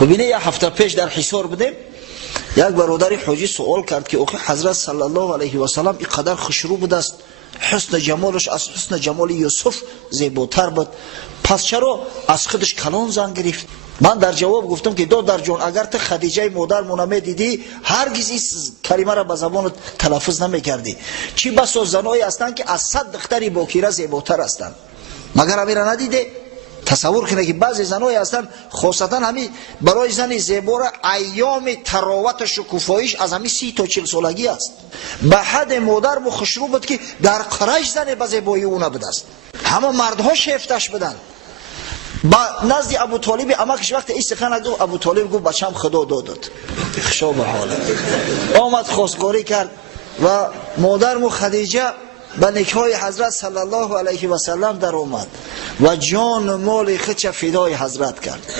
ببینید یک هفته پیش در حصار بودیم، یک برادر حاجی سوال کرد که آخه حضرت صلی الله علیه و سلم اینقدر خوشرو بود است، حسن جمالش از حسن جمال یوسف زیباتر بود، پس چرا از خودش کلان زن گرفت؟ من در جواب گفتم که دادر جان، اگر تو خدیجه مادر منم دیدی هرگز این کلمه را به زبان تلفظ نمیکردی. چی بسا زنایی هستند که از 100 دختری باکیره زیباتر هستند، مگر همین را ندیده؟ تصور کنه که بعضی زنایی هستند خاصتا همین برای زن زیبا را ایام تراوت و شکوفاییش از همین 30 تا 40 سالگی است. به حد مادر مو خوشرو بود که در قریش زن به زیبایی او نبود است، همه مردها شیفتش بدن. با نزد ابو طالب امکش وقت این سخن گفت، ابو طالب گفت بچم خدا داد خشا به حالت آمد خواستگاری کرد و مادر مو خدیجه به نکاح حضرت صلی الله علیه و سلم در آمد و جان و مال خودش فدای حضرت کرد.